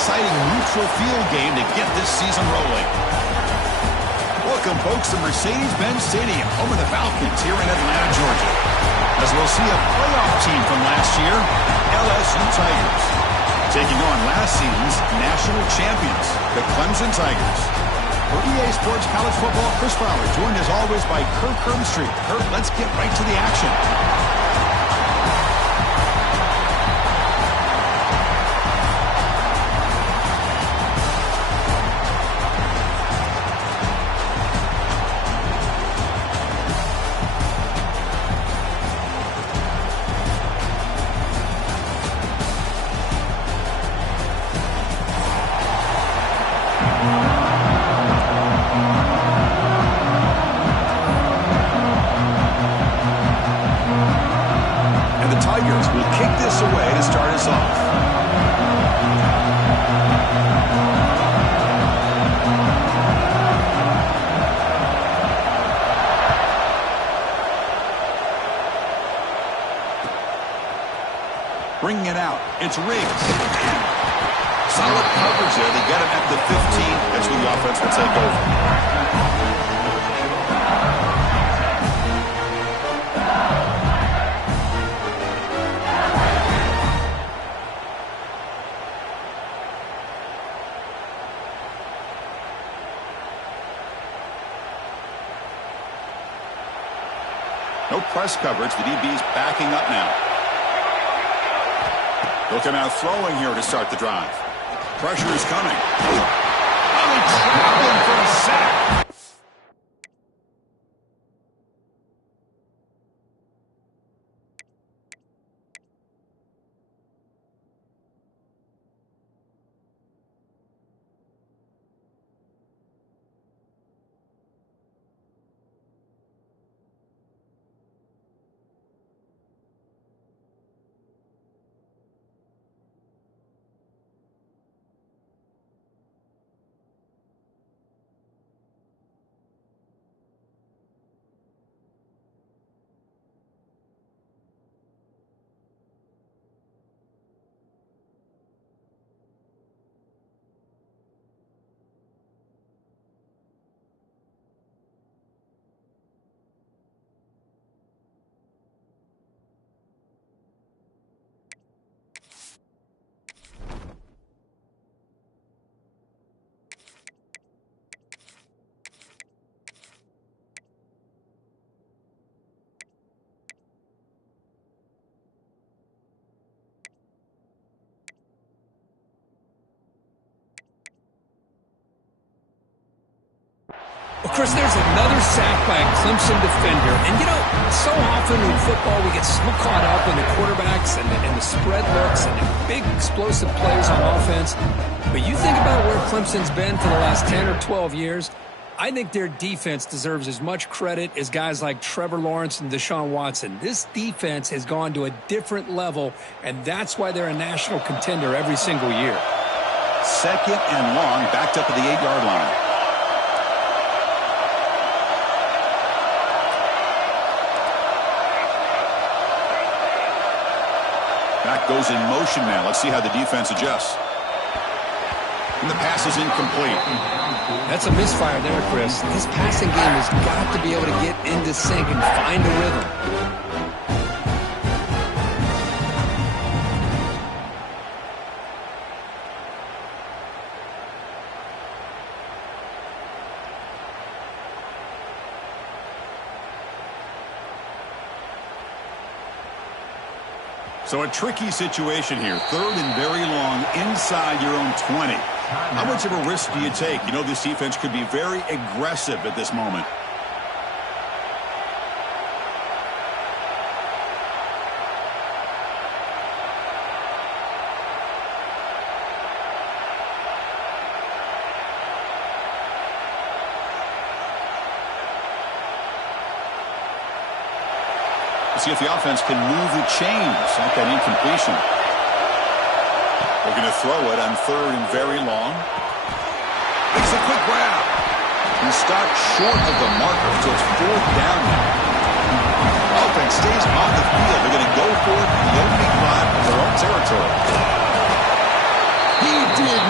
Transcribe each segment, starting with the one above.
exciting neutral field game to get this season rolling. Welcome, folks, to Mercedes-Benz Stadium, home of the Falcons here in Atlanta, Georgia. As we'll see a playoff team from last year, LSU Tigers, taking on last season's national champions, the Clemson Tigers. For EA Sports College Football, Chris Fowler, joined as always by Kirk Herbstreit. Kirk, let's get right to the action. Bringing it out. It's Riggs. Solid coverage there. They get him at the 15. That's where the offense will take over. No press coverage. The DB's backing up now. They'll come out throwing here to start the drive. Pressure is coming. Oh, traveling for a sack. Well, Chris, there's another sack by a Clemson defender. And, you know, so often in football we get so caught up in the quarterbacks and the spread looks and the big explosive plays on offense. But you think about where Clemson's been for the last 10 or 12 years, I think their defense deserves as much credit as guys like Trevor Lawrence and Deshaun Watson. This defense has gone to a different level, and that's why they're a national contender every single year. Second and long, backed up at the 8-yard line. Back goes in motion now. Let's see how the defense adjusts. And the pass is incomplete. That's a misfire there, Chris. This passing game has got to be able to get into sync and find a rhythm. So a tricky situation here. Third and very long inside your own 20. How much of a risk do you take? You know, this defense could be very aggressive at this moment. See if the offense can move the chains at that incompletion. They're going to throw it on third and very long. Makes a quick grab. He stopped short of the marker, so it's fourth down now. Offense stays on the field. They're going to go for it in the opening drive of their own territory. He did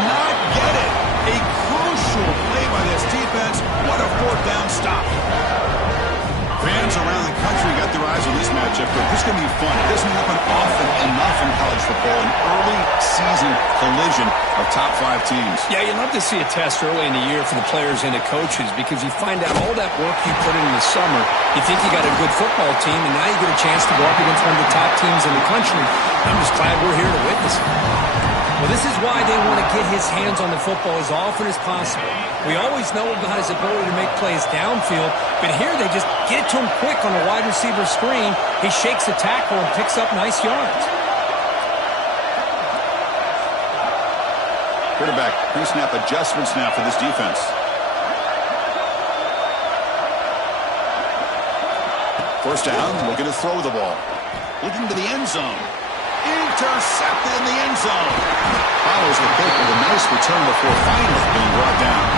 around the country got their eyes on this matchup, but this is going to be fun. It doesn't happen often enough in college football, an early season collision of top 5 teams. Yeah, you love to see a test early in the year for the players and the coaches because you find out all that work you put in the summer. You think you got a good football team, and now you get a chance to go up against one of the top teams in the country. I'm just glad we're here to witness it. Well, this is why they want to get his hands on the football as often as possible. We always know about his ability to make plays downfield, but here they just get it to him quick on a wide receiver screen. He shakes the tackle and picks up nice yards. Quarterback pre-snap adjustments now for this defense. First down, looking to throw the ball. Looking to the end zone. Intercepted in the end zone. Follows the pick with a nice return before finally being brought down.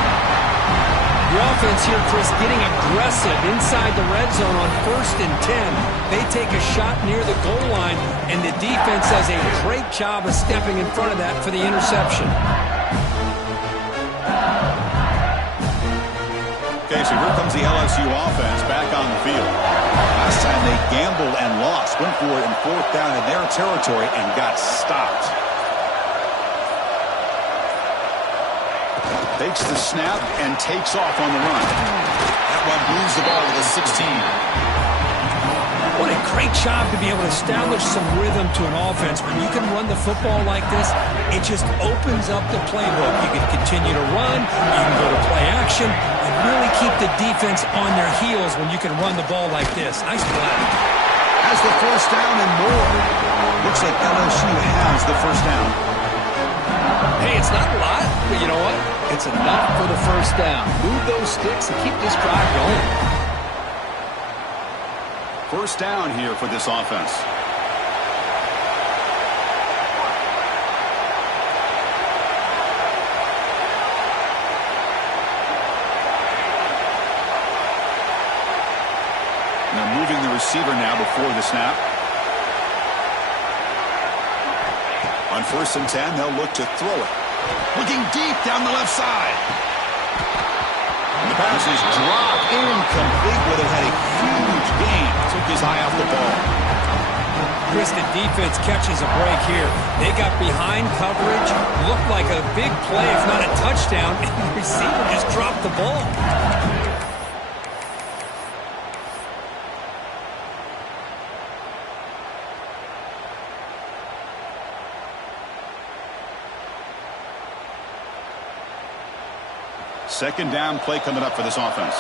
The offense here, Chris, getting aggressive inside the red zone on 1st and 10. They take a shot near the goal line, and the defense does a great job of stepping in front of that for the interception. Okay, so here comes the LSU offense back on the field. Last time they gambled and lost, went for it in 4th down in their territory and got stopped. Takes the snap and takes off on the run. That one moves the ball to the 16. What a great job to be able to establish some rhythm to an offense. When you can run the football like this, it just opens up the playbook. You can continue to run, you can go to play action, and really keep the defense on their heels when you can run the ball like this. Nice play. Has the first down and more. Looks like LSU has the first down. Hey, it's not a lot, but you know what? It's enough for the first down. Move those sticks and keep this drive going. First down here for this offense. They're moving the receiver now before the snap. On 1st and 10, they'll look to throw it. Looking deep down the left side. And the pass is dropped incomplete, but it had a huge gain. Took his eye off the ball. Chris, the defense catches a break here. They got behind coverage, looked like a big play, if not a touchdown, and the receiver just dropped the ball. Second down play coming up for this offense.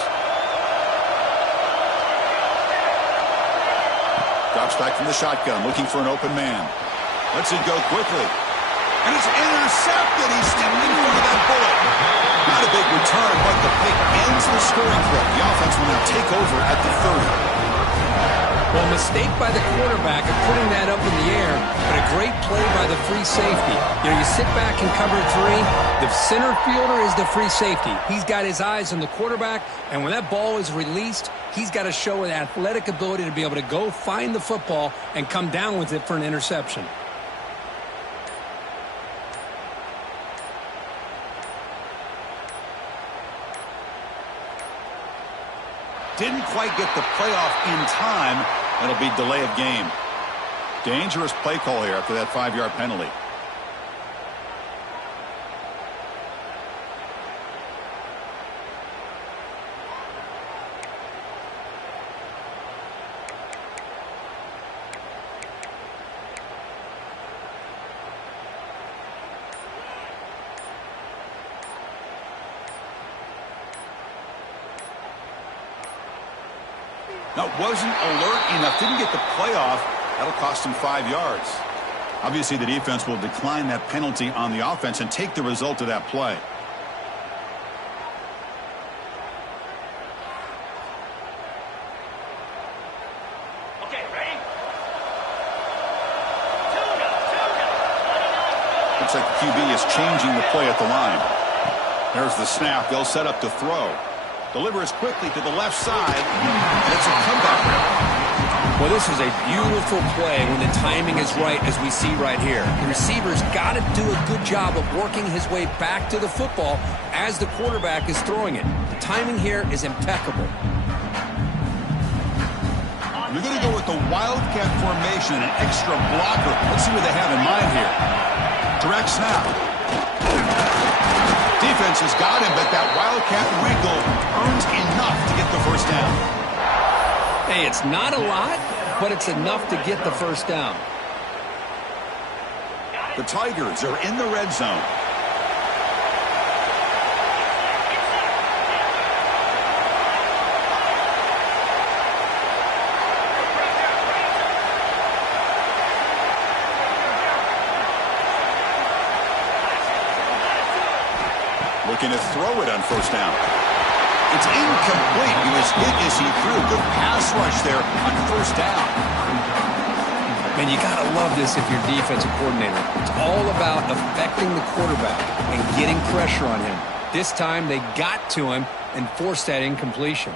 Drops back from the shotgun, looking for an open man. Lets it go quickly. And it's intercepted. He stepped in front of that bullet. Not a big return, but the pick ends the scoring threat. The offense will now take over at the 30. Well, mistake by the quarterback of putting that up in the air, but a great play by the free safety. You know, you sit back and cover 3. The center fielder is the free safety. He's got his eyes on the quarterback, and when that ball is released, he's got to show an athletic ability to be able to go find the football and come down with it for an interception. Didn't quite get the playoff in time. That'll be delay of game. Dangerous play call here after that 5-yard penalty. No, wasn't alert enough. Didn't get the playoff. That'll cost him 5 yards. Obviously, the defense will decline that penalty on the offense and take the result of that play. Okay, ready? Looks like the QB is changing the play at the line. There's the snap. They'll set up to throw. Delivers quickly to the left side, and it's a comeback route. Well, this is a beautiful play when the timing is right, as we see right here. The receiver's got to do a good job of working his way back to the football as the quarterback is throwing it. The timing here is impeccable. You're going to go with the wildcat formation, an extra blocker. Let's see what they have in mind here. Direct snap. Defense has got him, but that wildcat wrinkle earns enough to get the first down. Hey, it's not a lot, but it's enough to get the first down. The Tigers are in the red zone. Looking to throw it on first down. It's incomplete. He was hit as he threw. Good pass rush there on first down. Man, you got to love this if you're defensive coordinator. It's all about affecting the quarterback and getting pressure on him. This time they got to him and forced that incompletion.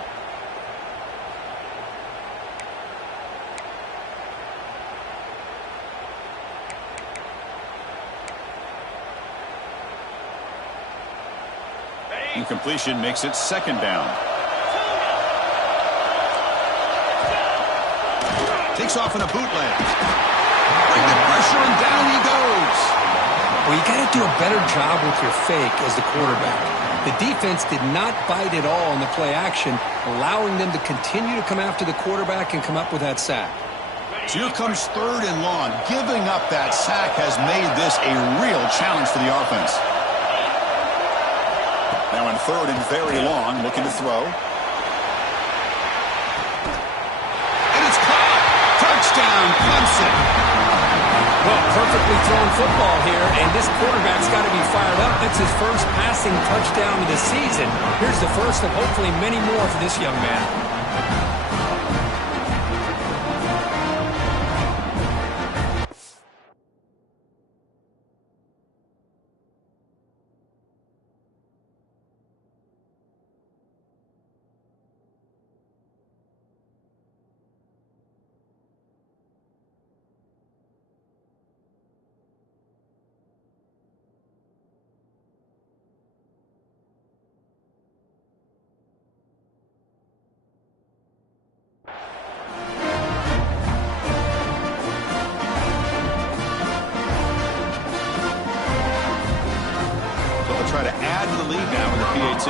Incompletion makes it second down. Takes off in a bootleg. Bring the pressure and down he goes. Well, you got to do a better job with your fake as the quarterback. The defense did not bite at all in the play action, allowing them to continue to come after the quarterback and come up with that sack. So here comes third and long. Giving up that sack has made this a real challenge for the offense. Now in third and very long, looking to throw. And it's caught! Touchdown, Clemson! Well, perfectly thrown football here, and this quarterback's got to be fired up. That's his first passing touchdown of the season. Here's the first of hopefully many more for this young man. Try to add to the lead now with the PAT.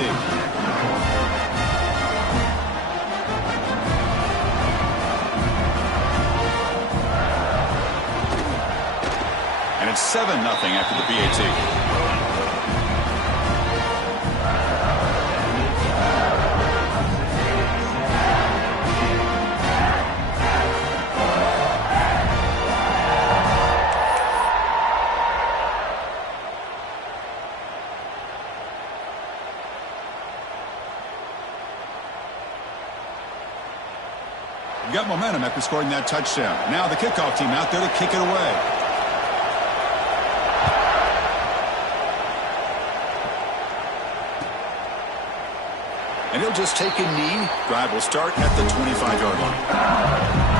And it's 7-0 after the PAT. Got momentum after scoring that touchdown. Now the kickoff team out there to kick it away. And he'll just take a knee. Drive will start at the 25-yard line.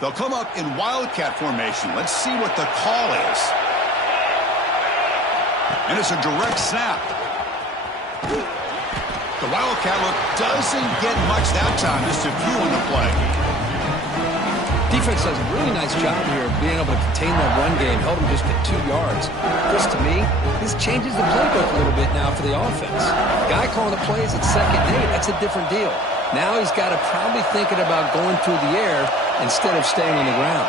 They'll come up in wildcat formation. Let's see what the call is. And it's a direct snap. The wildcat look doesn't get much that time. Just a few in the play. Defense does a really nice job here of being able to contain that run game, held them just at 2 yards. Chris, to me, this changes the playbook a little bit now for the offense. The guy calling the plays at 2nd and 8, that's a different deal. Now he's got to probably thinking about going through the air instead of staying on the ground.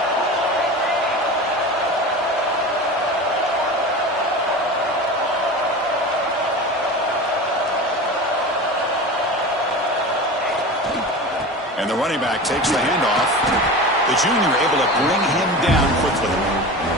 And the running back takes the handoff. The junior able to bring him down quickly.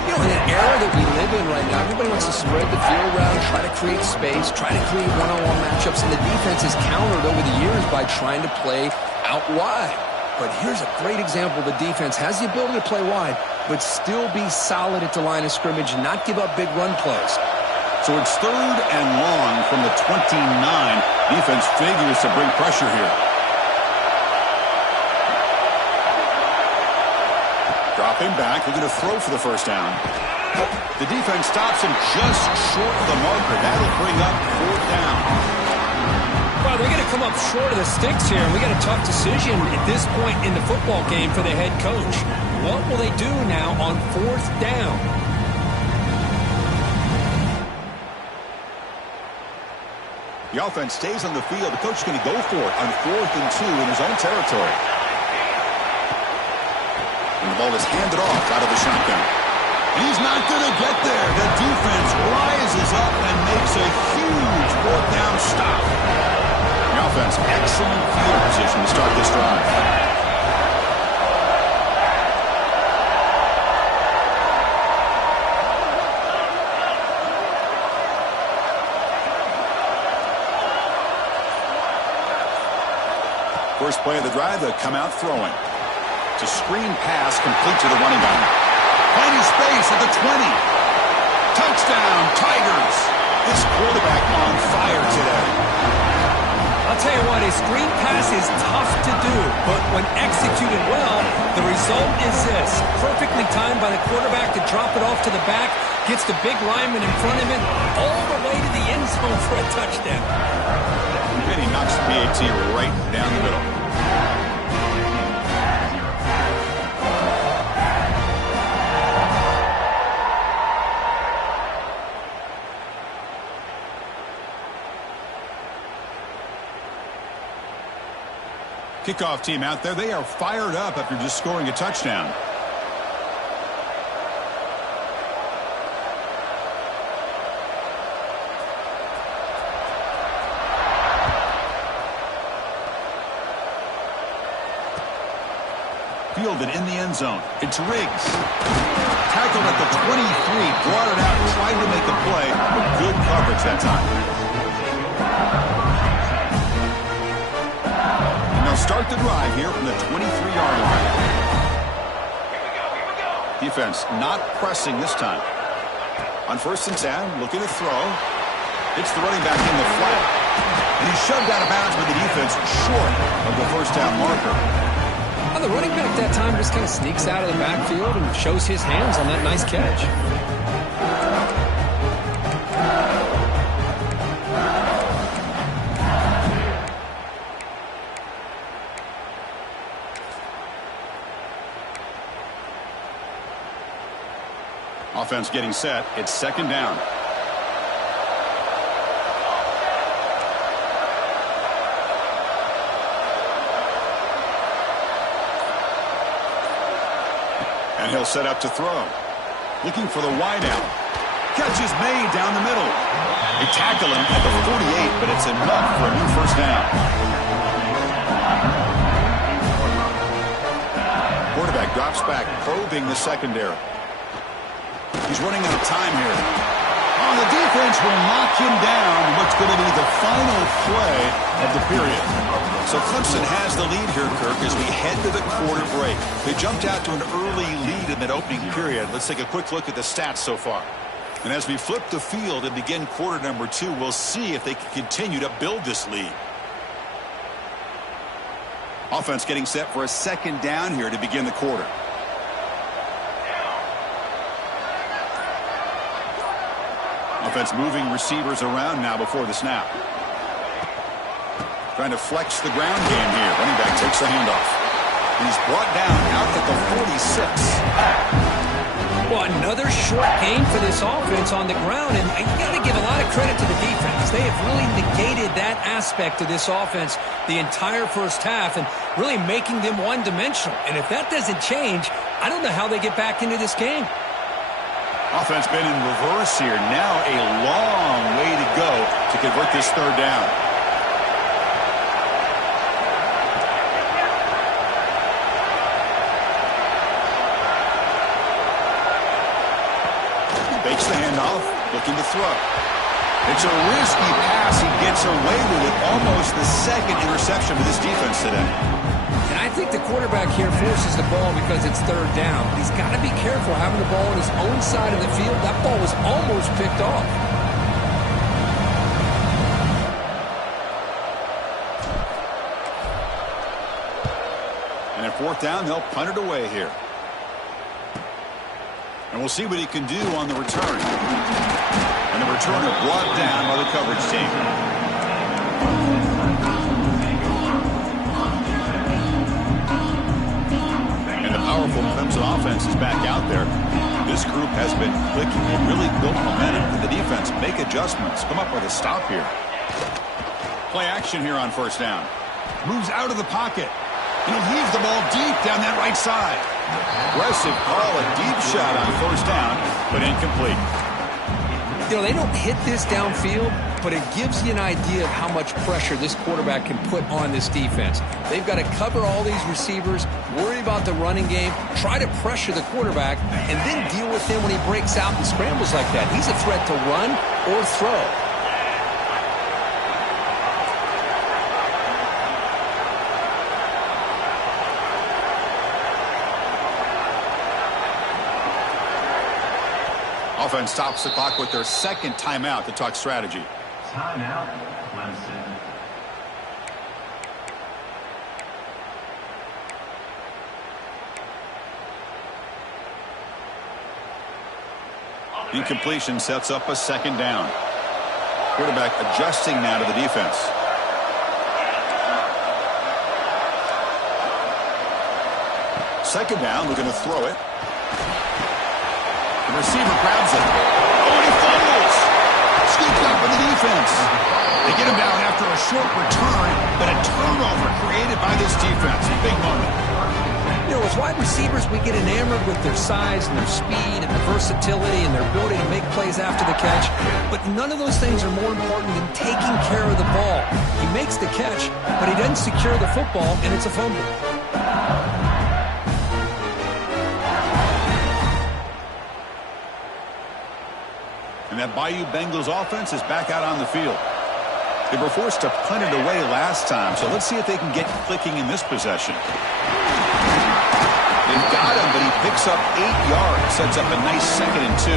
You know, in an era that we live in right now, everybody wants to spread the field around, try to create space, try to create one-on-one matchups, and the defense is countered over the years by trying to play out wide. But here's a great example. The defense has the ability to play wide, but still be solid at the line of scrimmage and not give up big run plays. So it's 3rd and long from the 29. Defense figures to bring pressure here. him back. We're going to throw for the first down. The defense stops him just short of the marker. That'll bring up fourth down. Well, they're going to come up short of the sticks here, and we got a tough decision at this point in the football game for the head coach. What will they do now on fourth down? The offense stays on the field. The coach is going to go for it on 4th and 2 in his own territory. And the ball is handed off out of the shotgun. And he's not going to get there. The defense rises up and makes a huge fourth down stop. The offense, excellent field position to start this drive. First play of the drive, they'll come out throwing. It's a screen pass complete to the running back. Plenty space at the 20. Touchdown, Tigers. This quarterback on fire today. I'll tell you what, a screen pass is tough to do, but when executed well, the result is this. Perfectly timed by the quarterback to drop it off to the back, gets the big lineman in front of him, all the way to the end zone for a touchdown. And he knocks the PAT right down the middle. Kickoff team out there. They are fired up after just scoring a touchdown. Fielded in the end zone. It's Riggs. Tackled at the 23. Brought it out, tried to make a play, but good coverage that time. Start the drive here from the 23-yard line. Defense not pressing this time. On 1st and 10, looking to throw. It's the running back in the flat. And he's shoved out of bounds by the defense short of the first down marker. Well, the running back that time just kind of sneaks out of the backfield and shows his hands on that nice catch. Offense getting set. It's 2nd down. And he'll set up to throw. Looking for the wide out. Catch is made down the middle. They tackle him at the 48, but it's enough for a new first down. Quarterback drops back, probing the secondary. He's running out of time here. Oh, the defense will knock him down in what's going to be the final play of the period. So Clemson has the lead here, Kirk, as we head to the quarter break. They jumped out to an early lead in that opening period. Let's take a quick look at the stats so far. And as we flip the field and begin quarter number 2, we'll see if they can continue to build this lead. Offense getting set for a 2nd down here to begin the quarter. Offense moving receivers around now before the snap. Trying to flex the ground game here. Running back takes the handoff. He's brought down out at the 46. Well, another short game for this offense on the ground, and you got to give a lot of credit to the defense. They have really negated that aspect of this offense the entire first half and really making them one-dimensional. And if that doesn't change, I don't know how they get back into this game. Offense been in reverse here. Now a long way to go to convert this 3rd down. Fakes the handoff, looking to throw. It's a risky pass. He gets away with it. Almost the 2nd interception for this defense today. And I think the quarterback here forces the ball because it's 3rd down. But he's got to be careful having the ball on his own side of the field. That ball was almost picked off. And at 4th down, they'll punt it away here. we'll see what he can do on the return. And the returner brought down by the coverage team. And the powerful Clemson offense is back out there. This group has been clicking. It really built momentum for the defense. Make adjustments. Come up with a stop here. Play action here on first down. Moves out of the pocket. And he'll heave the ball deep down that right side. Aggressive call, a deep shot on first down, but incomplete. You know, they don't hit this downfield, but it gives you an idea of how much pressure this quarterback can put on this defense. They've got to cover all these receivers, worry about the running game, try to pressure the quarterback, and then deal with him when he breaks out and scrambles like that. He's a threat to run or throw. Offense stops the clock with their second timeout to talk strategy. Timeout, Clemson. Incompletion sets up a second down. Quarterback adjusting now to the defense. Second down, looking to throw it. The receiver grabs it. Oh, and he fumbles. Scooped up by the defense. They get him down after a short return, but a turnover created by this defense. Big moment. You know, as wide receivers, we get enamored with their size and their speed and their versatility and their ability to make plays after the catch. But none of those things are more important than taking care of the ball. He makes the catch, but he doesn't secure the football, and it's a fumble. And that Bayou Bengals offense is back out on the field. They were forced to punt it away last time, so let's see if they can get clicking in this possession. They've got him, but he picks up 8 yards, sets up a nice 2nd and 2.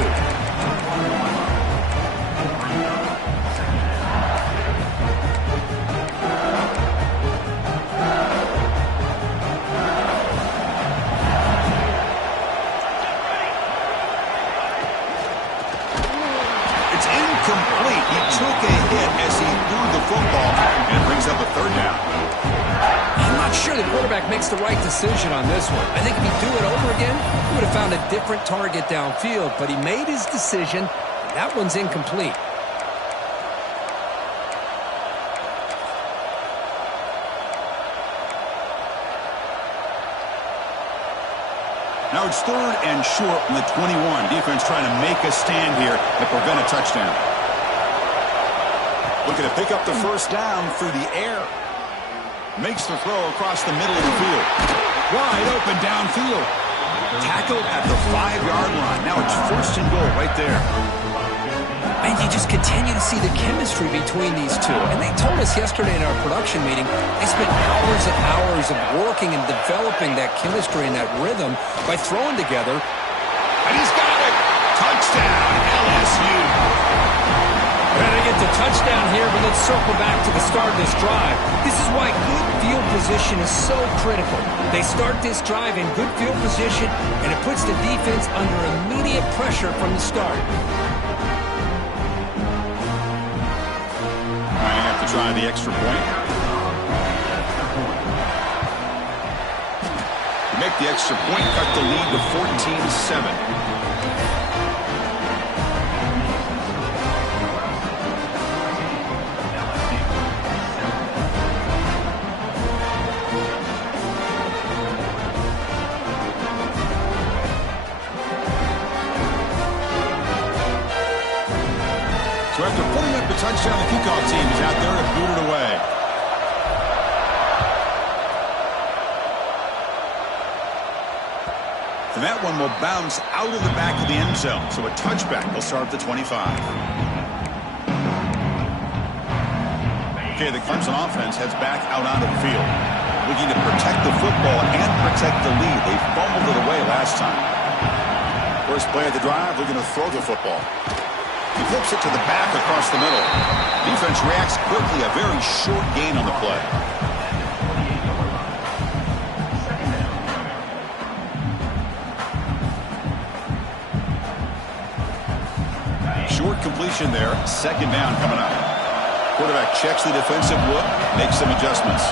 It's incomplete. He took a hit as he threw the football, and it brings up a 3rd down. I'm not sure the quarterback makes the right decision on this one. I think if he'd do it over again, he would have found a different target downfield, but he made his decision. That one's incomplete. Now it's 3rd and short from the 21. Defense trying to make a stand here to prevent a touchdown. Looking to pick up the first down through the air. Makes the throw across the middle of the field. Wide open downfield. Tackled at the 5-yard line. Now it's 1st and goal right there. And you just continue to see the chemistry between these two. And they told us yesterday in our production meeting, they spent hours and hours of working and developing that chemistry and that rhythm by throwing together. And he's got it. Touchdown, LSU. We're going to get the touchdown here, but let's circle back to the start of this drive. This is why good field position is so critical. They start this drive in good field position, and it puts the defense under immediate pressure from the start. I have to try the extra point. To make the extra point, cut the lead to 14-7. So after putting up a touchdown, the kickoff team is out there to boot it away. And that one will bounce out of the back of the end zone. So a touchback will start at the 25. Okay, the Clemson offense heads back out onto the field, looking to protect the football and protect the lead. They fumbled it away last time. First play of the drive, looking to throw the football. He flips it to the back across the middle. Defense reacts quickly, a very short gain on the play. incompletion there. Second down coming up. Quarterback checks the defensive look, makes some adjustments.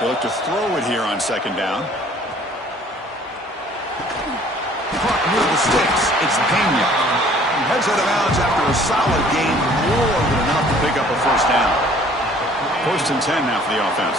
They look to throw it here on second down. Caught near the sticks. It's Pena. Heads out of bounds after a solid gain. More than enough to pick up a first down. 1st and 10 now for the offense.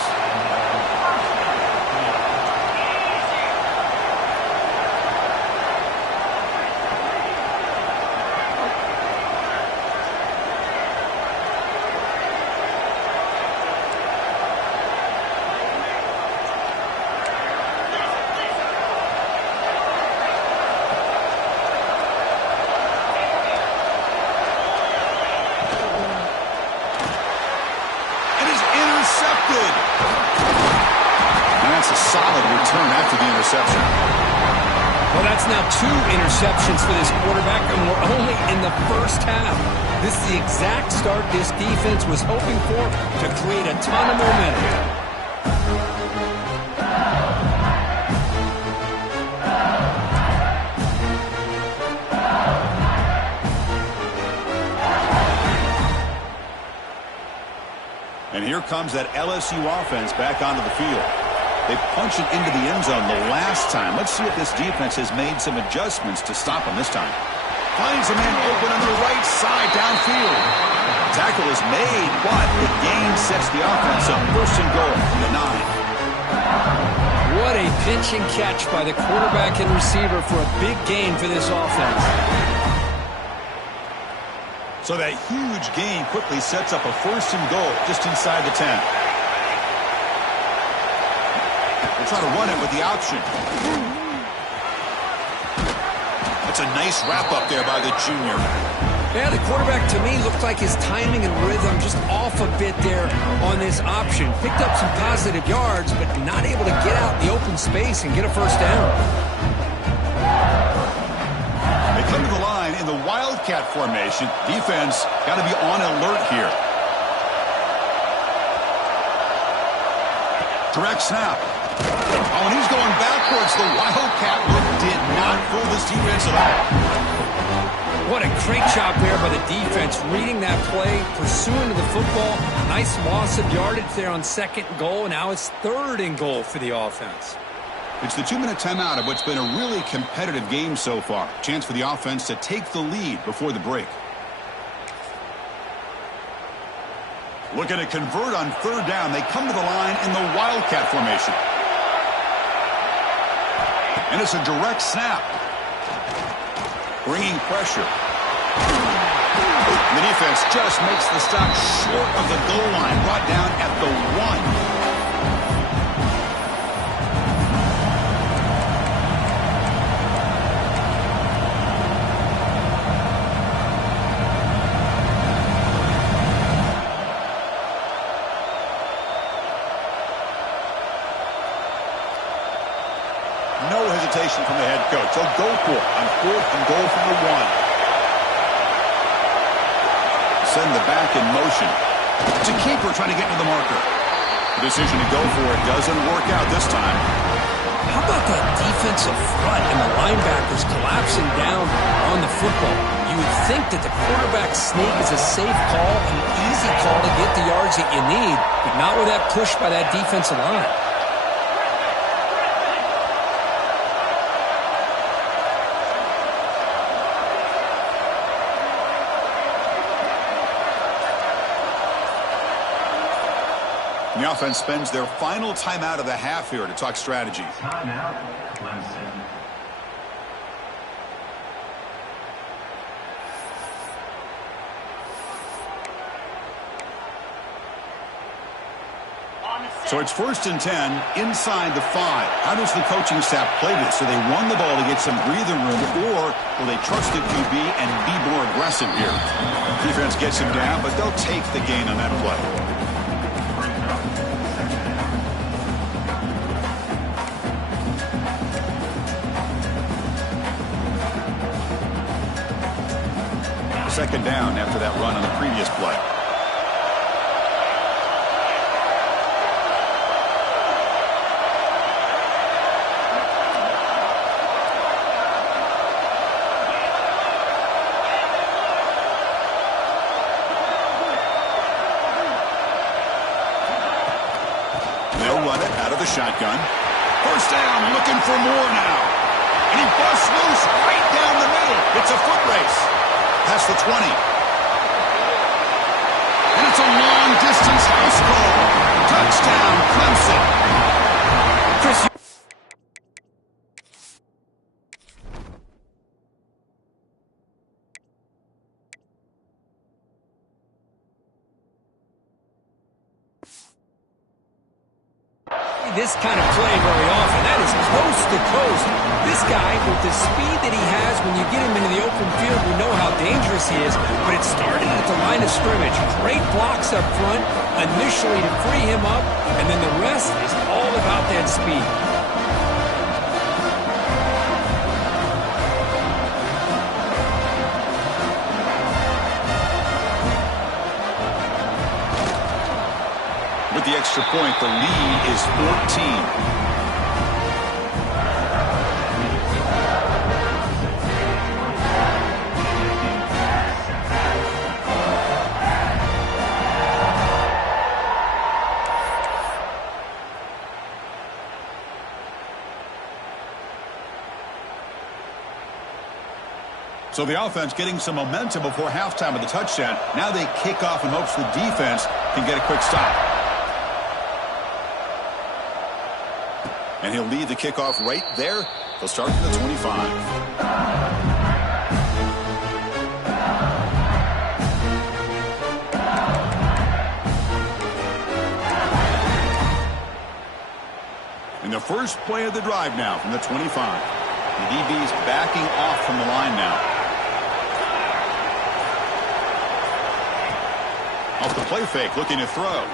Well, that's now 2 interceptions for this quarterback, and we're only in the first half. This is the exact start this defense was hoping for to create a ton of momentum. And here comes that LSU offense back onto the field. They punched it into the end zone the last time. Let's see if this defense has made some adjustments to stop them this time. Finds a man open on the right side downfield. Tackle is made, but the gain sets the offense up. 1st and goal from the 9. What a pinch and catch by the quarterback and receiver for a big gain for this offense. So that huge gain quickly sets up a 1st and goal just inside the 10. They'll try to run it with the option. That's a nice wrap-up there by the junior. Yeah, the quarterback, to me, looked like his timing and rhythm just off a bit there on this option. Picked up some positive yards, but not able to get out in the open space and get a first down. They come to the line in the Wildcat formation. Defense got to be on alert here. Direct snap. Oh, and he's going backwards. The Wildcat look did not fool this defense at all. What a great job there by the defense, reading that play, pursuing to the football. Nice loss of yardage there on 2nd and goal. Now it's 3rd and goal for the offense. It's the 2-minute timeout of what's been a really competitive game so far. Chance for the offense to take the lead before the break. Looking to convert on 3rd down. They come to the line in the Wildcat formation. And it's a direct snap. Bringing pressure. The defense just makes the stop short of the goal line. Brought down at the 1. No hesitation from the head coach. They'll go for it on 4th and goal from the 1. Send the back in motion. It's a keeper trying to get to the marker. The decision to go for it doesn't work out this time. How about that defensive front and the linebackers collapsing down on the football? You would think that the quarterback sneak is a safe call, an easy call to get the yards that you need, but not with that push by that defensive line. The offense spends their final timeout of the half here to talk strategy. Timeout, Clemson. So it's 1st and 10 inside the 5. How does the coaching staff play this? Do they run the ball to get some breathing room, or will they trust the QB and be more aggressive here? Defense gets him down, but they'll take the gain on that play. Second down after that run on the previous play. Shotgun. First down, looking for more now. And he busts loose right down the middle. It's a foot race. Past the 20. And it's a long-distance house call. Touchdown, Clemson. Chris, this kind of play very often. That is coast to coast. This guy, with the speed that he has, when you get him into the open field, we know how dangerous he is. But it started at the line of scrimmage. Great blocks up front initially to free him up, and then the rest is all about that speed. With the extra point, the lead is 14. So the offense getting some momentum before halftime of the touchdown. Now they kick off in hopes the defense can get a quick stop. And he'll lead the kickoff right there. They'll start from the 25. In the first play of the drive now from the 25. The DB's backing off from the line now. Off the play fake, looking to throw.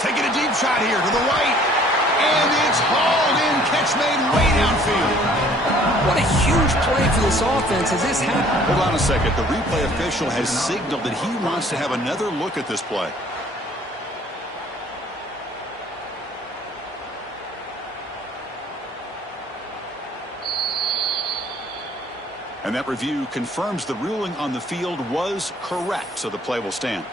Taking a deep shot here to the right. And it's hauled in. Catch made way downfield. What a huge play for this offense as this happened. Hold on a second. The replay official has signaled that he wants to have another look at this play. And that review confirms the ruling on the field was correct, so the play will stand.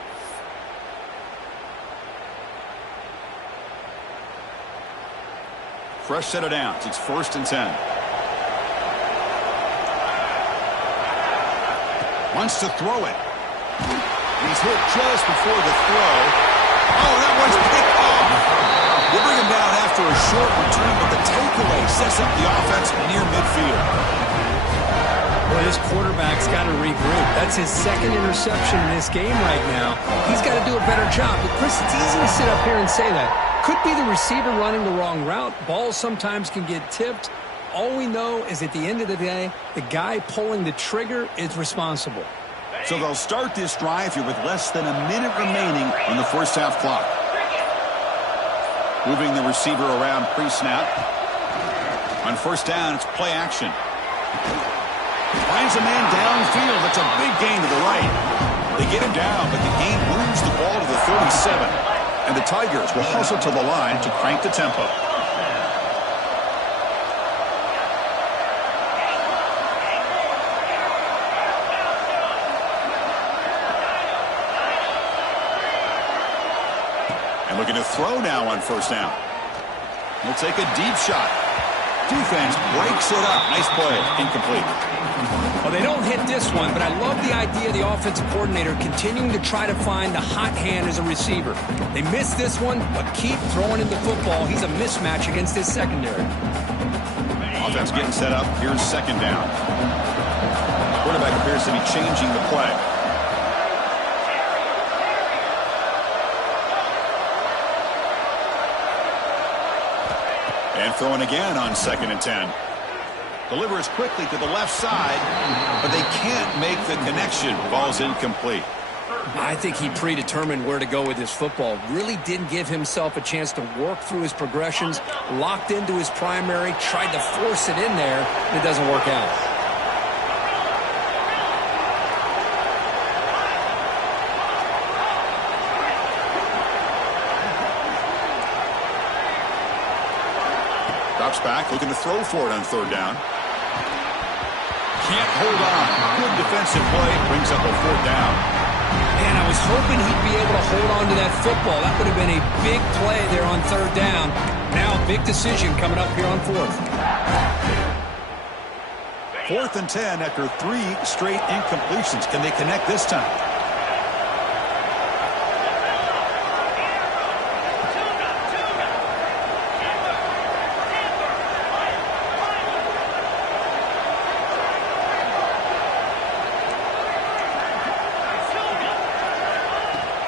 Fresh set of downs. It's 1st and 10. Wants to throw it. He's hit just before the throw. Oh, that one's picked off. They bring him down after a short return, but the takeaway sets up the offense near midfield. Well, this quarterback's got to regroup. That's his second interception in this game right now. He's got to do a better job. But, Chris, it's easy to sit up here and say that. Could be the receiver running the wrong route. Balls sometimes can get tipped. All we know is at the end of the day, the guy pulling the trigger is responsible. So they'll start this drive here with less than a minute remaining on the first half clock. Moving the receiver around pre-snap. On first down, it's play action. Finds a man downfield. That's a big gain to the right. They get him down, but the gain moves the ball to the 37. And the Tigers will hustle to the line to crank the tempo. And looking to throw now on first down. He'll take a deep shot. Defense breaks it up. Nice play. Incomplete. Well, they don't hit this one, but I love the idea of the offensive coordinator continuing to try to find the hot hand as a receiver. They missed this one, but keep throwing him the football. He's a mismatch against his secondary. Offense getting set up. Here's second down. Quarterback appears to be changing the play. And throwing again on 2nd and 10. Delivers quickly to the left side, but they can't make the connection. Ball's incomplete. I think he predetermined where to go with his football. Really didn't give himself a chance to work through his progressions. Locked into his primary, tried to force it in there, and it doesn't work out. drops back, looking to throw for it on third down. Can't hold on. Good defensive play. Brings up a fourth down. And I was hoping he'd be able to hold on to that football. That would have been a big play there on third down. Now, big decision coming up here on fourth. 4th and 10 after 3 straight incompletions. Can they connect this time?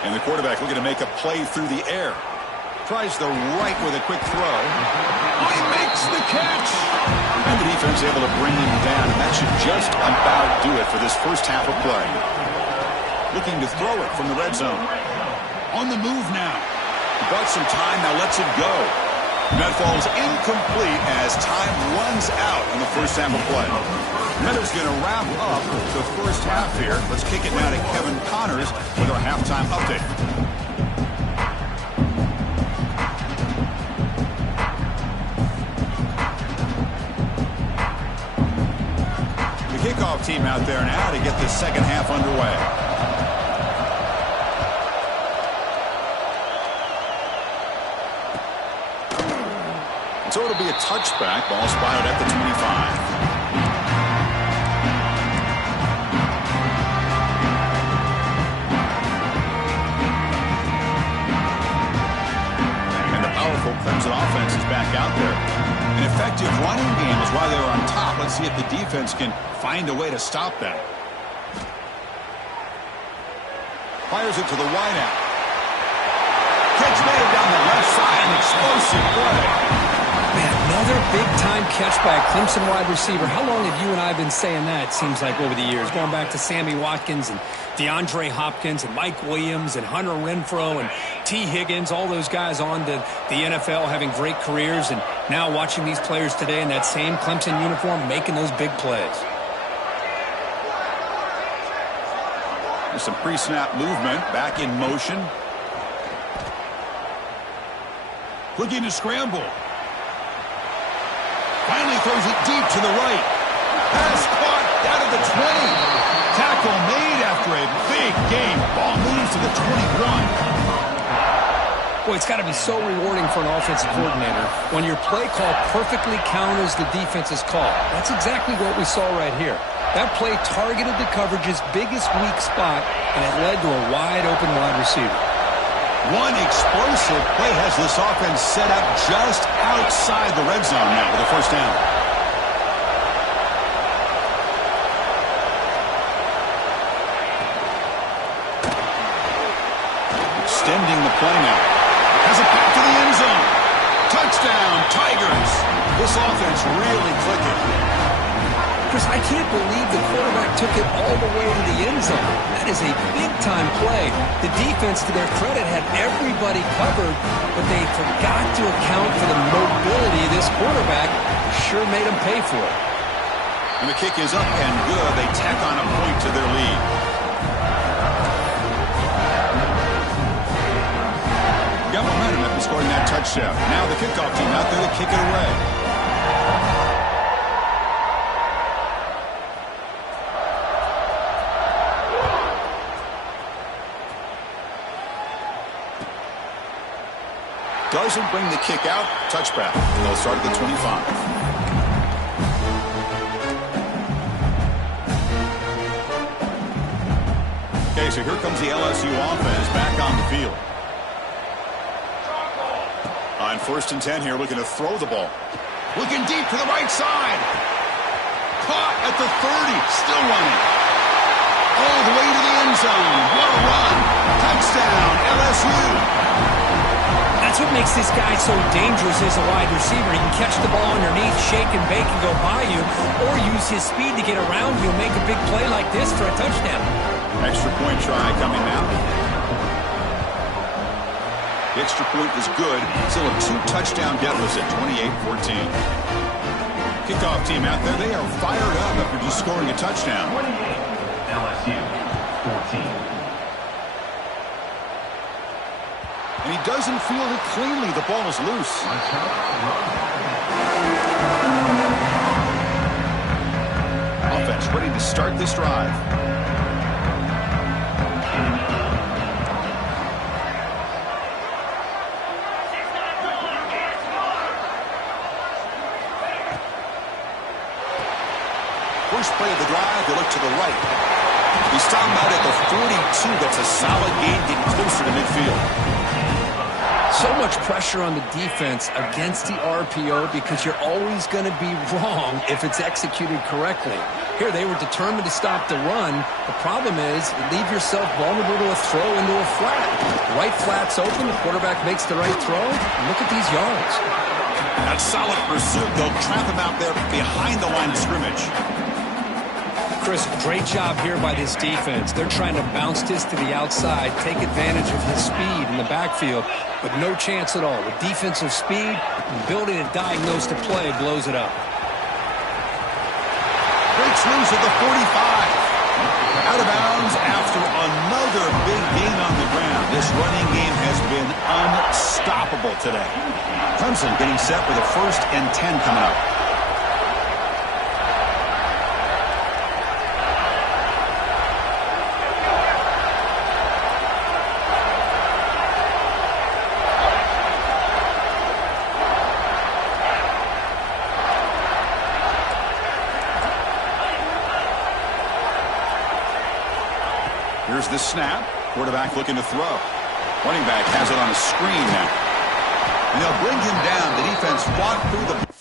And the quarterback looking to make a play through the air. Tries the right with a quick throw. Oh, he makes the catch! And the defense able to bring him down, and that should just about do it for this first half of play. Looking to throw it from the red zone. On the move now. He bought some time, now lets it go. And that falls incomplete as time runs out in the first half of play. That is going to wrap up the first half here. Let's kick it now to Kevin Connors with our halftime update. The kickoff team out there now to get the second half underway. So it'll be a touchback. Ball spotted at the 25. Clemson offense is back out there. An effective running game is why they were on top. Let's see if the defense can find a way to stop that. Fires it to the wideout. Catch made down the left side. An explosive play. Man, another big-time catch by a Clemson wide receiver. How long have you and I been saying that, it seems like, over the years? Going back to Sammy Watkins and DeAndre Hopkins and Mike Williams and Hunter Renfrow and T. Higgins, all those guys on to the NFL having great careers, and now watching these players today in that same Clemson uniform making those big plays. There's some pre-snap movement, back in motion. Looking to scramble. Finally throws it deep to the right. Pass caught out of the 20. Tackle made after a big game. Ball moves to the 21. Boy, it's got to be so rewarding for an offensive coordinator when your play call perfectly counters the defense's call. That's exactly what we saw right here. That play targeted the coverage's biggest weak spot, and it led to a wide-open wide receiver. One explosive play has this offense set up just outside the red zone now with a first down. Extending the play now. Has it back to the end zone. Touchdown, Tigers. This offense really clicking. Chris, I can't believe the quarterback took it all the way to the end zone. That is a big-time play. The defense, to their credit, had everybody covered, but they forgot to account for the mobility of this quarterback. Sure made them pay for it. And the kick is up and good. They tack on a point to their lead. Got momentum after scoring that touchdown. Now the kickoff team out there to kick it away. Doesn't bring the kick out. Touchback. They'll start at the 25. Okay, so here comes the LSU offense back on the field. On 1st and 10 here, looking to throw the ball. Looking deep to the right side. Caught at the 30. Still running. All the way to the end zone. What a run. Touchdown, LSU. That's what makes this guy so dangerous as a wide receiver. He can catch the ball underneath, shake and bake and go by you, or use his speed to get around you and make a big play like this for a touchdown. Extra point try coming now. The extra point is good. Still a 2-touchdown deficit, 28-14. Kickoff team out there, they are fired up after just scoring a touchdown. 28, LSU, 14. And he doesn't field it cleanly. The ball is loose. offense ready to start this drive. First play of the drive, they look to the right. He's talking about at the 42. That's a solid gain, getting closer to midfield. So much pressure on the defense against the RPO because you're always going to be wrong if it's executed correctly. Here, they were determined to stop the run. The problem is you leave yourself vulnerable to a throw into a flat. The right flat's open, the quarterback makes the right throw, and look at these yards. That solid pursuit, they'll trap him out there behind the line of scrimmage. Chris, great job here by this defense. They're trying to bounce this to the outside, take advantage of his speed in the backfield, but no chance at all. The defensive speed, ability to diagnose the play, blows it up. Breaks loose at the 45. Out of bounds after another big gain on the ground. This running game has been unstoppable today. Clemson getting set for the 1st and 10 coming up. Here's the snap. Quarterback looking to throw. Running back has it on a screen now. And they'll bring him down. The defense fought through the...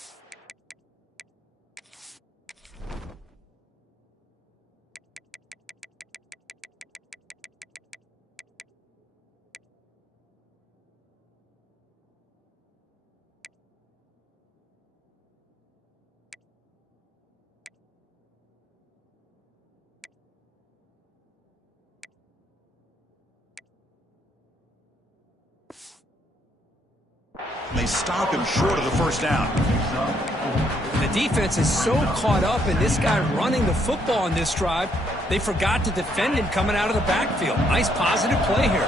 They stop him short of the 1st down. The defense is so caught up in this guy running the football on this drive, they forgot to defend him coming out of the backfield. Nice positive play here.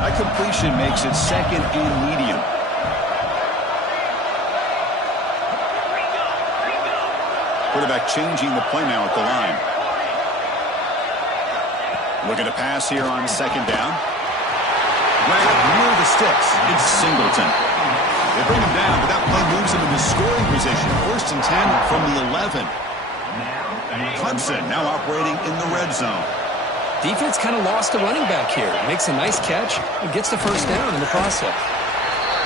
That completion makes it 2nd and medium. Quarterback changing the play now at the line. Looking to pass here on 2nd down. Grab near the sticks. It's Singleton. They bring him down, but that play moves him into scoring position. 1st and 10 from the 11. Clemson now operating in the red zone. Defense kind of lost the running back here. Makes a nice catch and gets the 1st down in the process.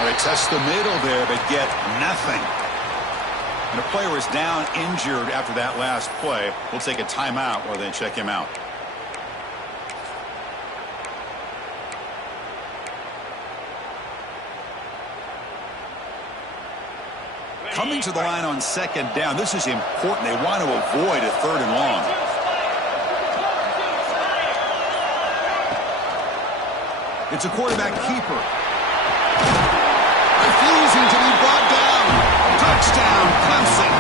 Well, they test the middle there, but get nothing. And the player is down injured after that last play. We'll take a timeout while they check him out. Coming to the line on 2nd down. This is important. They want to avoid a 3rd and long. It's a quarterback keeper. Refusing to be brought down. Touchdown, Clemson.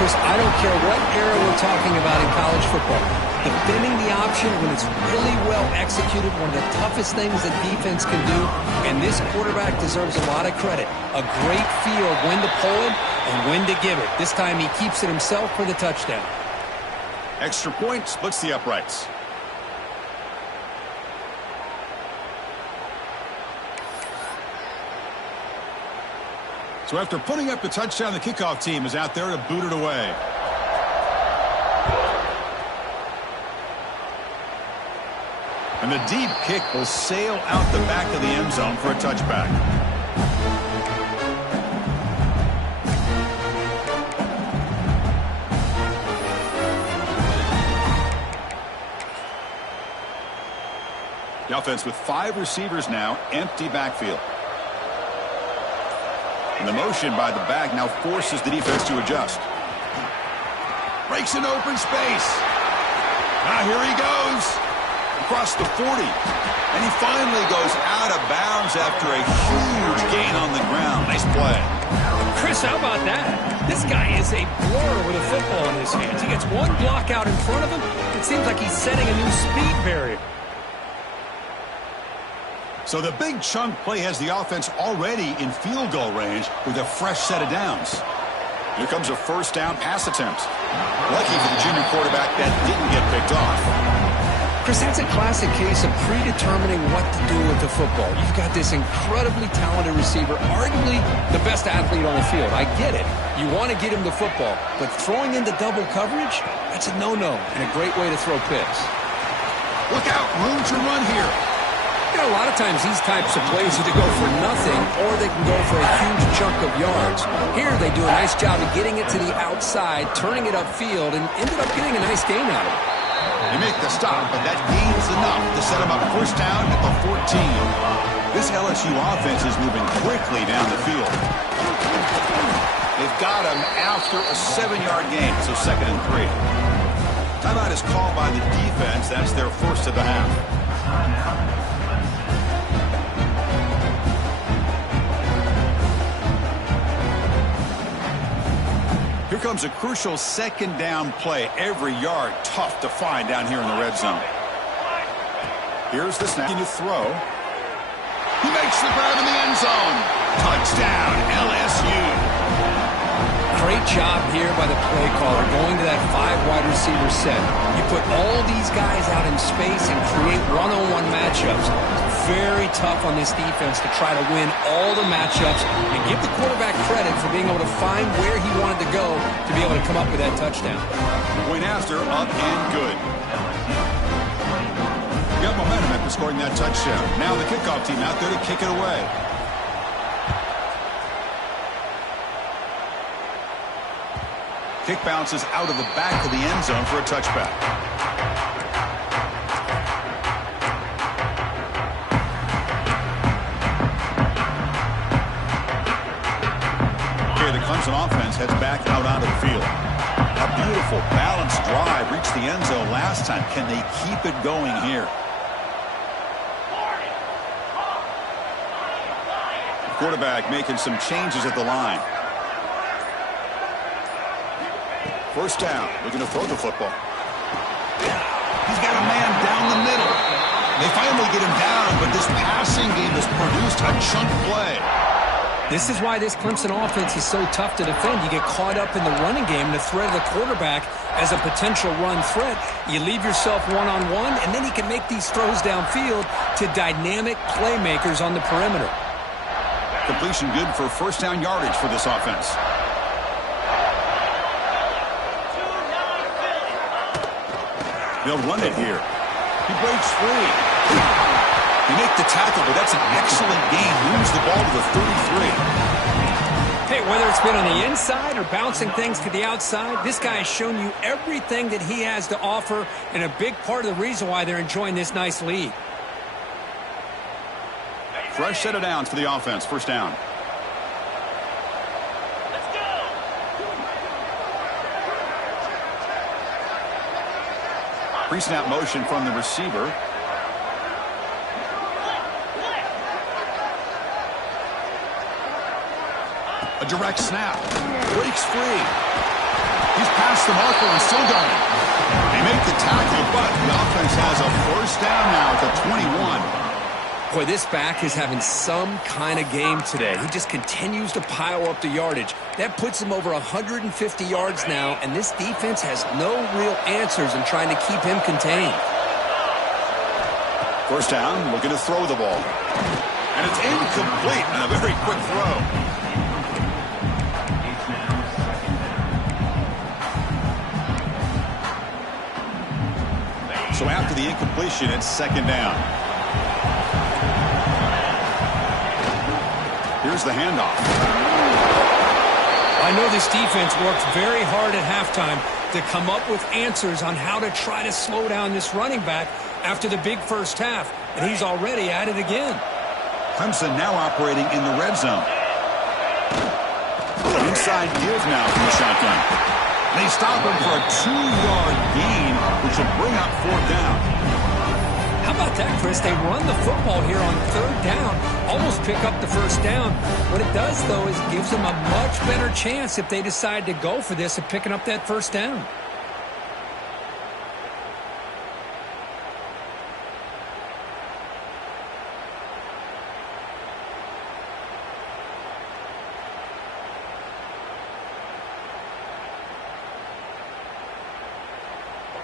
Chris, I don't care what era we're talking about in college football. Defending the option when it's really well executed, one of the toughest things that defense can do, and this quarterback deserves a lot of credit. A great feel of when to pull it and when to give it. This time he keeps it himself for the touchdown. Extra point splits the uprights. So after putting up the touchdown, the kickoff team is out there to boot it away. And the deep kick will sail out the back of the end zone for a touchback. The offense with 5 receivers now, empty backfield. And the motion by the back now forces the defense to adjust. Breaks an open space. Now here he goes. Across the 40. And he finally goes out of bounds after a huge gain on the ground. Nice play. Chris, how about that? This guy is a blur with a football in his hands. He gets one block out in front of him. It seems like he's setting a new speed barrier. So the big chunk play has the offense already in field goal range with a fresh set of downs. Here comes a first down pass attempt. Lucky for the junior quarterback that didn't get picked off. Chris, that's a classic case of predetermining what to do with the football. You've got this incredibly talented receiver, arguably the best athlete on the field. I get it. You want to get him the football, but throwing into double coverage, that's a no-no and a great way to throw picks. Look out, room to run here. You know, a lot of times these types of plays either go for nothing or they can go for a huge chunk of yards. Here they do a nice job of getting it to the outside, turning it upfield, and ended up getting a nice gain out of it. They make the stop, but that gain's enough to set them up first down at the 14. This LSU offense is moving quickly down the field. They've got him after a 7-yard gain, so 2nd and 3. Timeout is called by the defense. That's their first of the half. Here comes a crucial 2nd down play. Every yard tough to find down here in the red zone. Here's the snap. Can you throw? He makes the grab in the end zone. Touchdown, LSU. Great job here by the play caller going to that 5 wide receiver set. You put all these guys out in space and create one-on-one matchups. It's very tough on this defense to try to win all the matchups and give the quarterback credit for being able to find where he wanted to go to be able to come up with that touchdown. Point after, up and good. Got momentum after scoring that touchdown. Now the kickoff team out there to kick it away. Kick bounces out of the back of the end zone for a touchback. Okay, the Clemson offense heads back out onto the field. A beautiful, balanced drive reached the end zone last time. Can they keep it going here? The quarterback making some changes at the line. First down, looking to throw the football. He's got a man down the middle. They finally get him down, but this passing game has produced a chunk play. This is why this Clemson offense is so tough to defend. You get caught up in the running game and the threat of the quarterback as a potential run threat. You leave yourself one-on-one, and then you can make these throws downfield to dynamic playmakers on the perimeter. Completion good for first down yardage for this offense. They'll run it here. He breaks free. They make the tackle, but that's an excellent gain. Moves the ball to the 33. Hey, whether it's been on the inside or bouncing things to the outside, this guy has shown you everything that he has to offer, and a big part of the reason why they're enjoying this nice lead. Fresh set of downs for the offense. First down. Pre-snap motion from the receiver. A direct snap. Breaks free. He's past the marker and still going. They make the tackle, but the offense has a first down now at the 21. Boy, this back is having some kind of game today. He just continues to pile up the yardage. That puts him over 150 yards now, and this defense has no real answers in trying to keep him contained. First down, looking to throw the ball. And it's incomplete on a very quick throw. So after the incompletion, it's second down. Here's the handoff. I know this defense worked very hard at halftime to come up with answers on how to try to slow down this running back after the big first half, and he's already at it again. Clemson now operating in the red zone. Inside give now from the shotgun. They stop him for a 2-yard gain, which will bring up fourth down. How about that, Chris? They run the football here on third down, almost pick up the first down. What it does, though, is it gives them a much better chance if they decide to go for this of picking up that first down.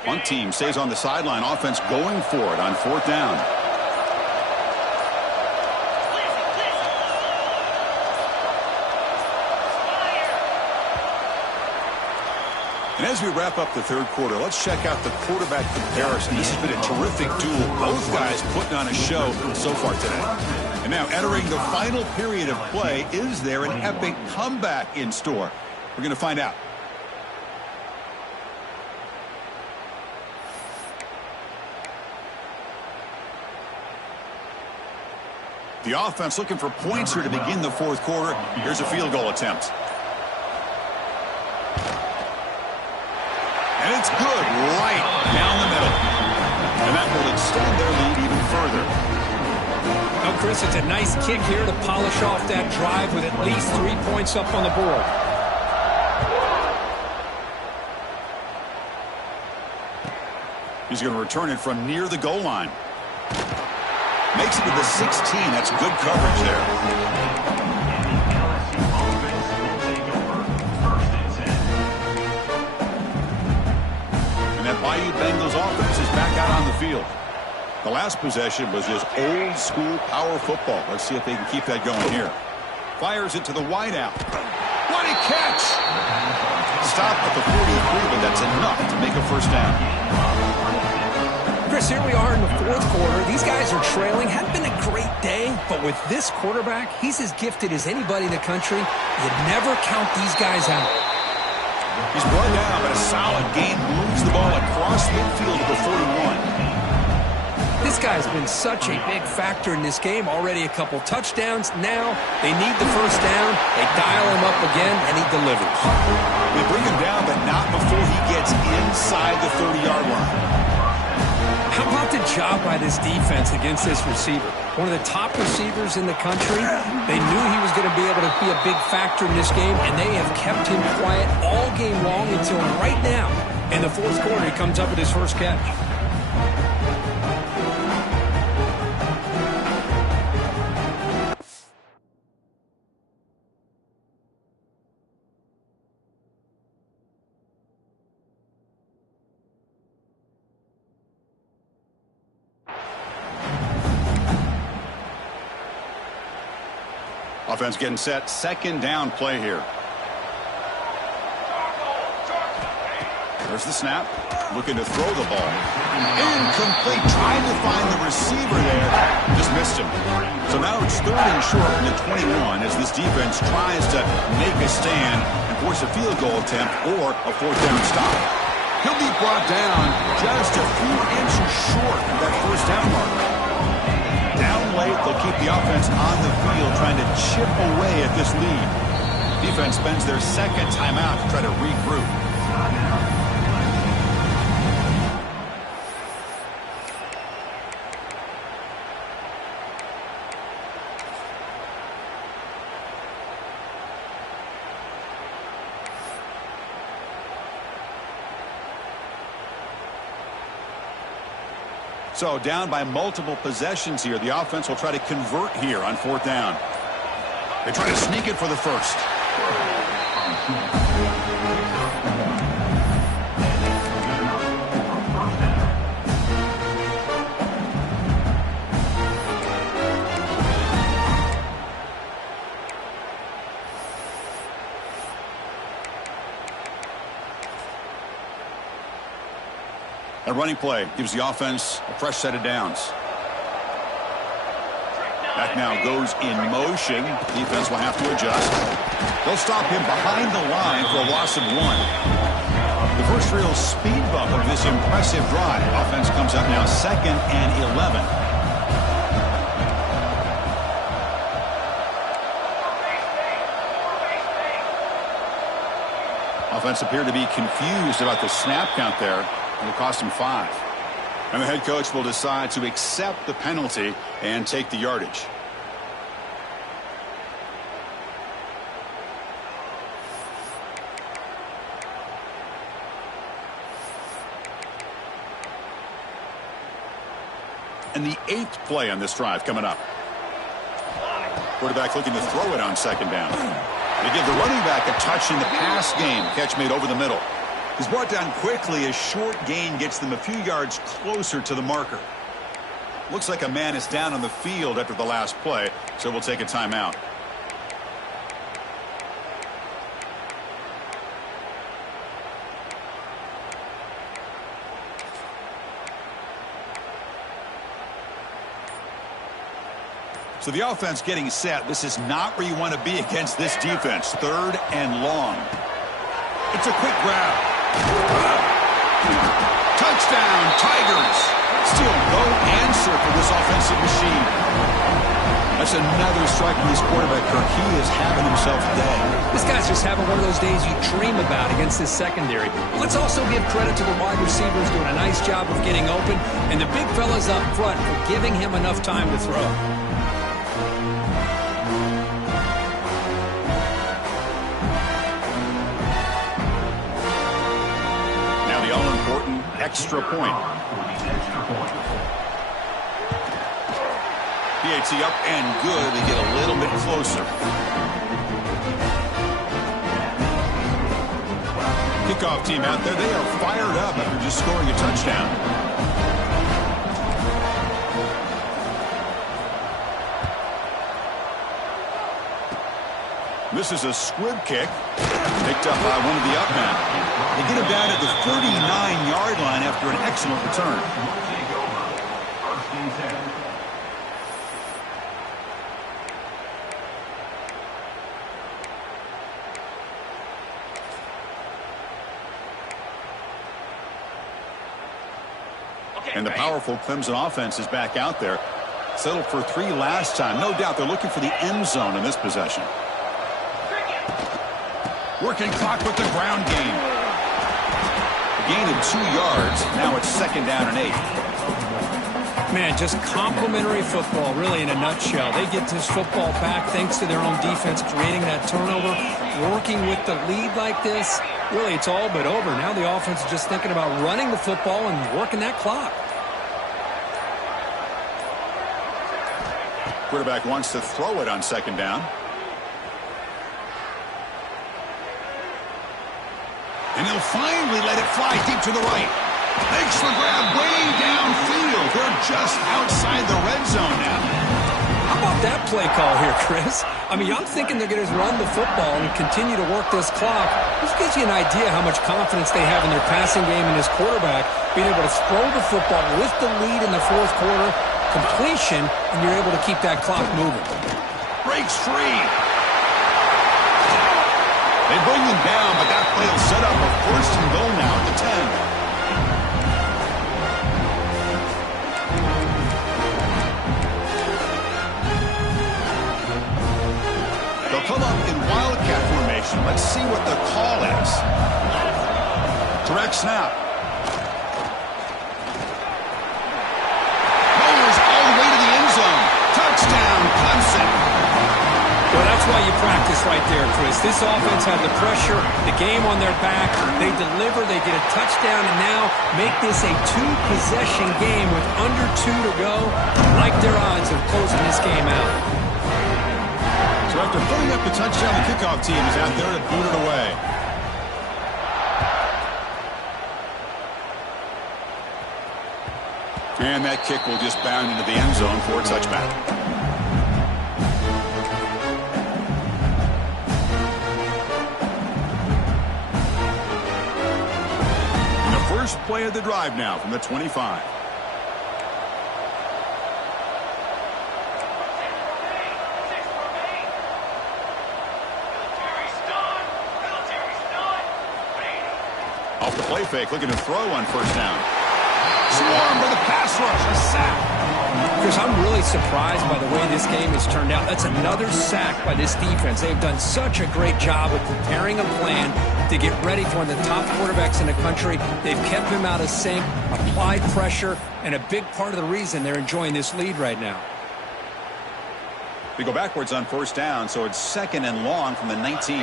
Punt team stays on the sideline. Offense going for it on 4th down. And as we wrap up the 3rd quarter, let's check out the quarterback comparison. This has been a terrific duel. Both guys putting on a show so far today. And now entering the final period of play, is there an epic comeback in store? We're going to find out. The offense looking for points here to begin the 4th quarter. Here's a field goal attempt. And it's good right down the middle. And that will extend their lead even further. Now, Chris, it's a nice kick here to polish off that drive with at least 3 points up on the board. He's going to return it from near the goal line. Makes it to the 16. That's good coverage there. Bayou Bengals offense is back out on the field. The last possession was just old school power football. Let's see if they can keep that going here. Fires it to the wideout. What a catch! Stop at the 43, but that's enough to make a 1st down. Chris, here we are in the 4th quarter. These guys are trailing. Hadn't been a great day, but with this quarterback, he's as gifted as anybody in the country. You never count these guys out. He's brought down, but a solid gain moves the ball across midfield to the 41. This guy's been such a big factor in this game. Already a couple touchdowns. Now they need the 1st down. They dial him up again, and he delivers. They bring him down, but not before he gets inside the 30-yard line. How about the job by this defense against this receiver? One of the top receivers in the country. They knew he was going to be able to be a big factor in this game, and they have kept him quiet all game long until right now. In the 4th quarter, he comes up with his 1st catch. Offense getting set. 2nd down play here. There's the snap. Looking to throw the ball. Incomplete. Trying to find the receiver there. Just missed him. So now it's 3rd and short from the 21 as this defense tries to make a stand and force a field goal attempt or a 4th down stop. He'll be brought down just a few inches short of that 1st down mark. Down late, they'll keep the offense on the field trying to chip away at this lead. Defense spends their 2nd timeout to try to regroup. So down by multiple possessions here. The offense will try to convert here on 4th down. They try to sneak it for the 1st. A running play gives the offense a fresh set of downs. Back now goes in motion. Defense will have to adjust. They'll stop him behind the line for a loss of 1. The first real speed bump of this impressive drive. Offense comes up now 2nd and 11. Offense appeared to be confused about the snap count there. It'll cost him 5. And the head coach will decide to accept the penalty and take the yardage. And the 8th play on this drive coming up. Quarterback looking to throw it on 2nd down. They give the running back a touch in the pass game. Catch made over the middle. He's brought down quickly. A short gain gets them a few yards closer to the marker. Looks like a man is down on the field after the last play, so we'll take a timeout. So the offense getting set. This is not where you want to be against this defense. 3rd and long. It's a quick grab. Touchdown, Tigers. Still no answer for this offensive machine. That's another strike from this quarterback, Kirk. He is having himself a day. This guy's just having one of those days you dream about against this secondary. Let's also give credit to the wide receivers doing a nice job of getting open, and the big fellas up front for giving him enough time to throw. Extra point. PAT up and good. They get a little bit closer. Kickoff team out there. They are fired up after just scoring a touchdown. This is a squib kick. Picked up by one of the up men. They get him down at the 39-yard line after an excellent return. And the powerful Clemson offense is back out there. Settled for 3 last time. No doubt they're looking for the end zone in this possession. Working clock with the ground game. A gain of 2 yards. Now it's 2nd down and 8. Man, just complimentary football, really, in a nutshell. They get this football back thanks to their own defense, creating that turnover, working with the lead like this. Really, it's all but over. Now the offense is just thinking about running the football and working that clock. Quarterback wants to throw it on 2nd down. And he'll finally let it fly deep to the right. Makes the grab way downfield. They're just outside the red zone now. How about that play call here, Chris? I mean, I'm thinking they're going to run the football and continue to work this clock. This gives you an idea how much confidence they have in their passing game and this quarterback being able to throw the football with the lead in the 4th quarter, completion, and you're able to keep that clock moving. Breaks free. They bring him down, but that play will set up a 1st and goal now at the 10. They'll come up in wildcat formation. Let's see what the call is. Direct snap. Rolls all the way to the end zone. Touchdown, Clemson. Well, that's why you practice right there, Chris. This offense had the pressure, the game on their back. They deliver, they get a touchdown, and now make this a 2-possession game with under 2 to go. I like their odds of closing this game out. So after putting up the touchdown, the kickoff team is out there to boot it away. And that kick will just bound into the end zone for a touchback. First play of the drive now from the 25. Off the play fake, looking to throw on 1st down. Swarm for the pass rush, a sack. Chris, I'm really surprised by the way this game has turned out. That's another sack by this defense. They've done such a great job of preparing a plan to get ready for one of the top quarterbacks in the country. They've kept him out of sync, applied pressure, and a big part of the reason they're enjoying this lead right now. They go backwards on 1st down, so it's 2nd and long from the 19.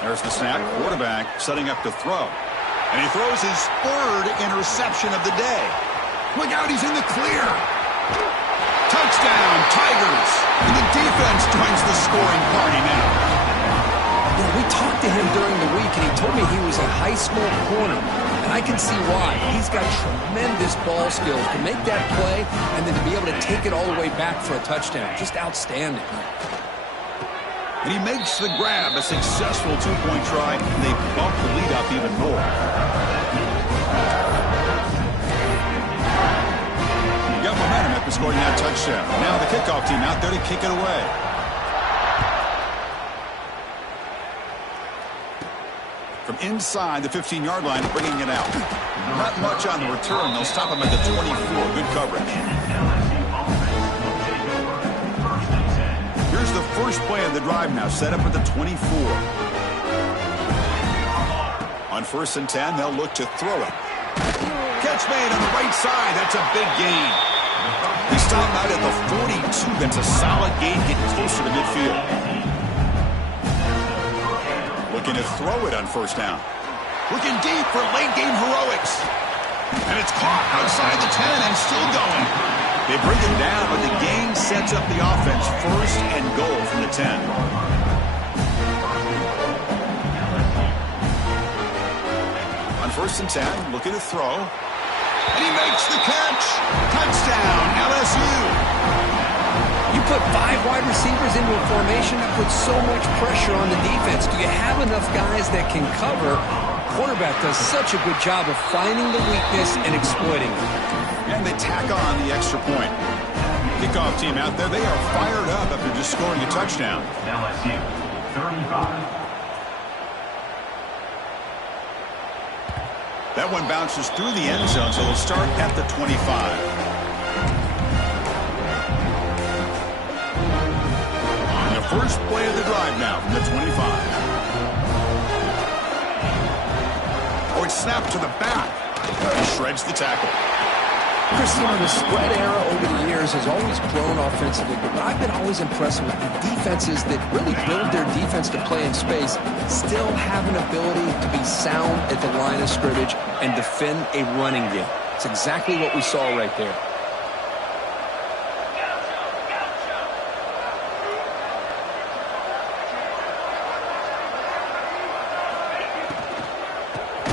There's the snap. Quarterback setting up to throw. And he throws his 3rd interception of the day. Look out, he's in the clear. Touchdown, Tigers. And the defense joins the scoring party now. You know, we talked to him during the week, and he told me he was a high school corner. And I can see why. He's got tremendous ball skills to make that play and then to be able to take it all the way back for a touchdown. Just outstanding. And he makes the grab, a successful two-point try, and they bump the lead up even more. You got momentum after scoring that touchdown. Now the kickoff team out there to kick it away. From inside the 15-yard line, bringing it out. Not much on the return. They'll stop him at the 24. Good coverage. Here's the first play of the drive now, set up at the 24. On 1st and 10, they'll look to throw it. Catch made on the right side. That's a big gain. They stop out at the 42. That's a solid gain, getting closer to midfield. Looking to throw it on 1st down. Looking deep for late-game heroics. And it's caught outside the 10 and still going. They bring it down, but the gain sets up the offense. 1st and goal from the 10. On 1st and 10, looking to throw. And he makes the catch. Touchdown, LSU. You put 5 wide receivers into a formation, that puts so much pressure on the defense. Do you have enough guys that can cover? Quarterback does such a good job of finding the weakness and exploiting it. And they tack on the extra point. Kickoff team out there, they are fired up after just scoring a touchdown. LSU, 35. That one bounces through the end zone, so they'll start at the 25. And the first play of the drive now from the 25. Oh, it's snapped to the back. He shreds the tackle. Chris, you know, the spread era over the years has always grown offensively, but I've been always impressed with the defenses that really build their defense to play in space, still have an ability to be sound at the line of scrimmage and defend a running game. It's exactly what we saw right there.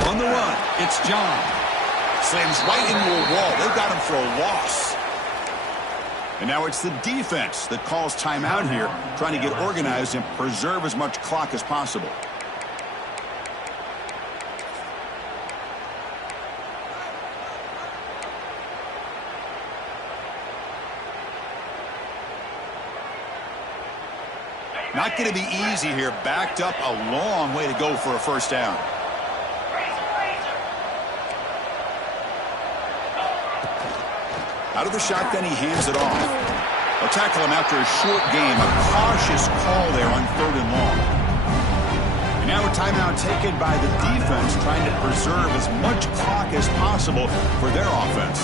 On the run, it's John. Slams right into a wall. They've got him for a loss. And now it's the defense that calls timeout here, trying to get organized and preserve as much clock as possible. Not going to be easy here. Backed up a long way to go for a 1st down. Out of the shotgun, he hands it off. They'll tackle him after a short game. A cautious call there on 3rd and long. And now a timeout taken by the defense, trying to preserve as much clock as possible for their offense.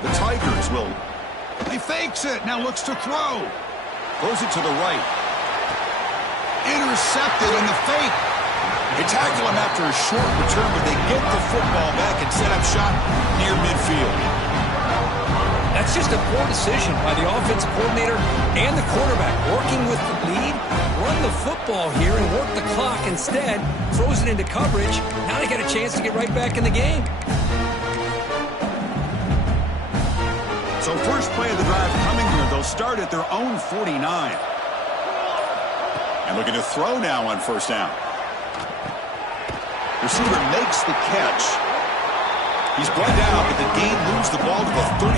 The Tigers will. He fakes it. Now looks to throw. Throws it to the right. Intercepted in the fake. They tackle him after a short return, but they get the football back and set up shop near midfield. That's just a poor decision by the offensive coordinator and the quarterback. Working with the lead, run the football here and work the clock instead. Throws it into coverage. Now they got a chance to get right back in the game. So first play of the drive coming here. They'll start at their own 49. And looking to throw now on 1st down. Receiver makes the catch. He's brought down, but the game moves the ball to the 39.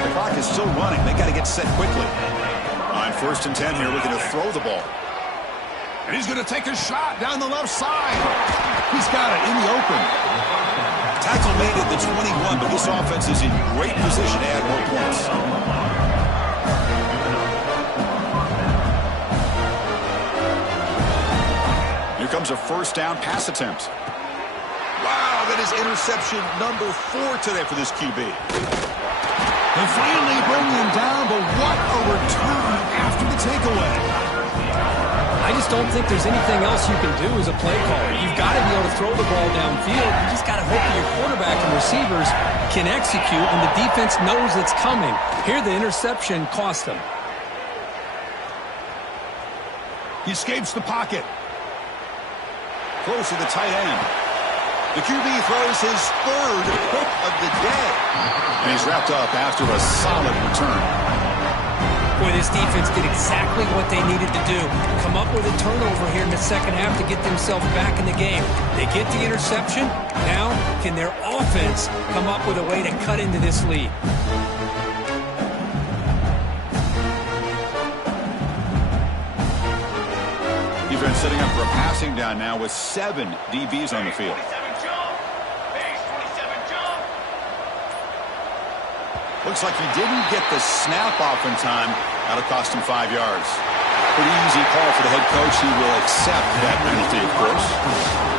The clock is still running. They got to get set quickly. On 1st and 10 here, looking to throw the ball. And he's going to take a shot down the left side. He's got it in the open. Tackle made at the 21, but this offense is in great position to add more points. Here comes a 1st down pass attempt. Wow, that is interception number 4 today for this QB. They finally bring him down, but what a return after the takeaway. I just don't think there's anything else you can do as a play caller. You've got to be able to throw the ball downfield. You just got to hope that your quarterback and receivers can execute, and the defense knows it's coming. Here, the interception cost them. He escapes the pocket. Close to the tight end. The QB throws his third pick of the day. And he's wrapped up after a solid return. Boy, this defense did exactly what they needed to do. Come up with a turnover here in the second half to get themselves back in the game. They get the interception. Now, can their offense come up with a way to cut into this lead? Defense setting up for a passing down now with 7 DBs on the field. Looks like he didn't get the snap off in time. That'll cost him 5 yards. Pretty easy call for the head coach. He will accept that penalty, of course.